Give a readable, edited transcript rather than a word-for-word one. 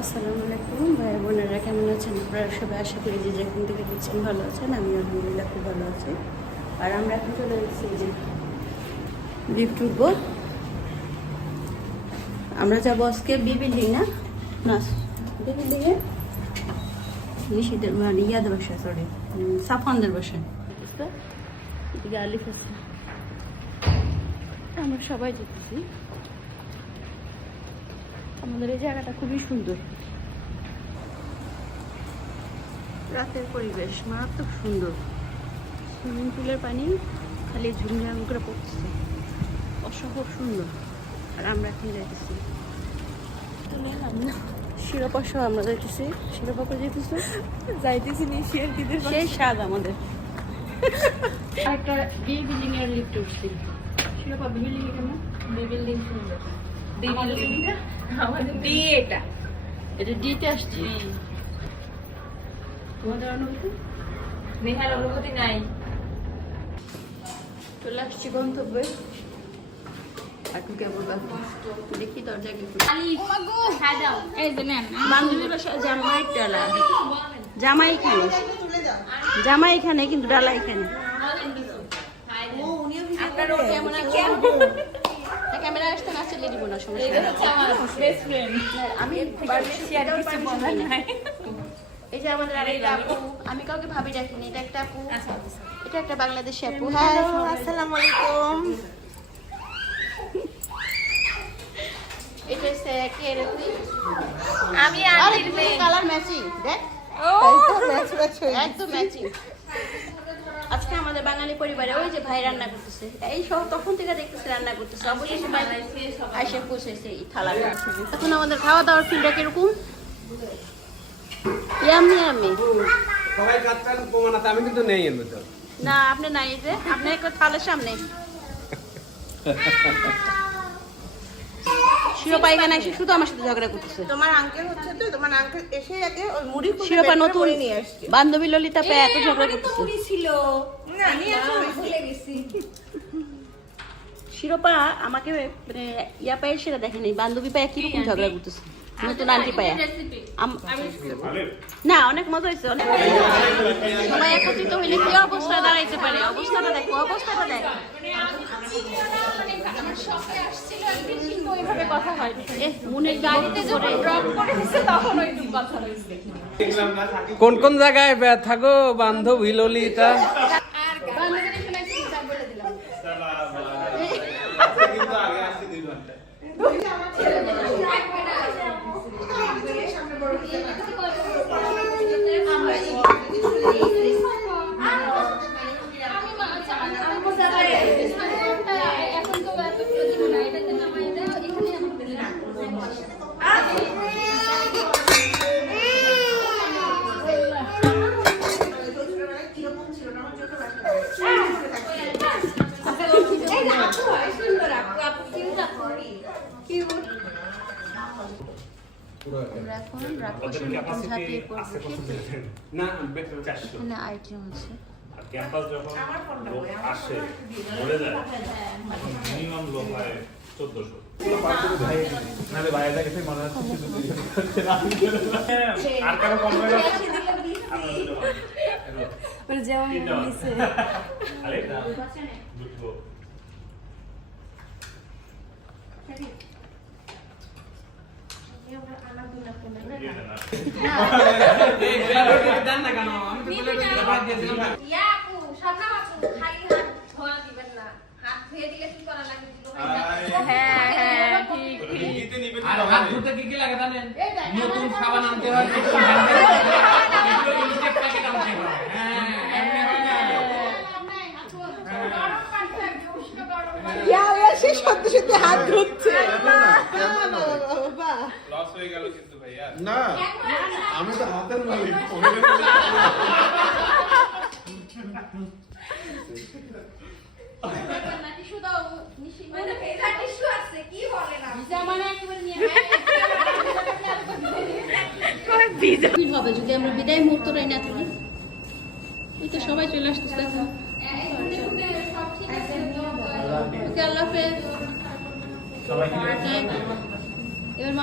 আসসালামু আলাইকুম ভাই বোনেরা, কেমন আছেন আপনারা সবাই? আশা করি যে যেখান থেকে দেখছেন ভালো আছেন। আমি আলহামদুলিল্লাহ খুব ভালো আছি। আর আমরা এখন চলে এসেছি যে লিফট উঠবো। আমরা যাবো আজকে বি বিল্ডিং, না বি বিল্ডিংয়ে নিশিদের মানে ইয়াদের বাসায়, সরি সাফানদের বাসায়। এদিকে আলিফ আছে, আমরা সবাই যেতেছি। আমাদের এই জায়গাটা খুবই সুন্দর, রাতের পরিবেশ মারাত্মক সুন্দর। সুইমিং পুলের পানি খালি ঝুমঝাম করে পড়ছে, অসম্ভব সুন্দর। আর আমরা এখন যাইতেছি শিরোপা সহ, আমরা যাইতেছি শিরোপা করে যাইতেছি নিশিয়ার দিদের সেই স্বাদ আমাদের। একটা বি বিল্ডিং এর লিফটে উঠছি। শিরোপা বি বিল্ডিং এ কেমন? বি বিল্ডিং সুন্দর। বি বিল্ডিংটা আমাদের বি, এটা ডিতে আসছি। তোমাদের অনুভূতি? নেহার অনুভূতি নাই। চলে আসছি গন্তব্যে। একটু কেবল দেখি দরজা কি বান্ধবীর বাসায় জামাই ডালা, জামাই এখানে, জামাই এখানে কিন্তু ডালা এখানে। ক্যামেরা আসতে না চলে দিব না, সমস্যা। আমি এই যে আমাদের আরেকটা আপু, আমি কাউকে ভাবি ডাকিনি, এটা একটা আপু, এটা একটা বাংলাদেশি আপু। হ্যাঁ, আসসালামু আলাইকুম। এটা হচ্ছে কি রে তুই? আমি আন্টির মেয়ে। কালার ম্যাচিং, দেখ একদম ম্যাচিং। আজকে আমাদের বাঙালি পরিবারে ওই যে ভাই রান্না করতেছে, এই সব তখন থেকে দেখতেছে রান্না করতেছে। অবশ্যই ভাই আইসে পৌঁছেছে এই থালা। এখন আমাদের খাওয়া দাওয়ার ফিলটা কিরকম? Yummy yummy. সবাই কাটছেন প্রমাণাতে, আমি কিন্তু নেই এর ভিতর। না আপনি নাই, যে আপনি একটা থালের সামনে। শিরোপা এখানে এসে শুধু আমার সাথে ঝগড়া করতেছে। তোমার আঙ্কেল হচ্ছে তো, তোমার আঙ্কেল এসে আগে ওই মুড়ি শিরোপা নতুন বান্ধবী ললিতা পেয়ে এত ঝগড়া করতেছে। মুড়ি ছিল না, আমি আসলে ভুলে গেছি। শিরোপা আমাকে মানে ইয়া পায়ে সেটা দেখেনি, বান্ধবী পায়ে কিরকম ঝগড়া করতেছে নতুন আন্টি পায়া। না অনেক মজা হয়েছে, অনেক সবাই একত্রিত হইলে কি অবস্থা দাঁড়াইতে পারে। অবস্থাটা দেখো, অবস্থাটা দেখো। কোন কোন জায়গায় থাকো বান্ধবী ললিতা? আমরা এখন রাক্ষসের মতন ঝাঁপিয়ে পড়বো। এখানে আইটেম আছে। ক্যাম্পাস যখন লোক আসে বলে যায় মিনিমাম লোক হয় 1400। আর কারো কম হয়ে গেছে নতুন সাবান আনতে হয়, সত্যি সত্যি হাত ধুচ্ছে না, আমি তো হাতের মালিক। হবে যদি আমরা বিদায় মুহূর্তটাই না থাকি। এই তো সবাই চলে আসতেছে এখন। আল্লাহ হাফেজ। এবার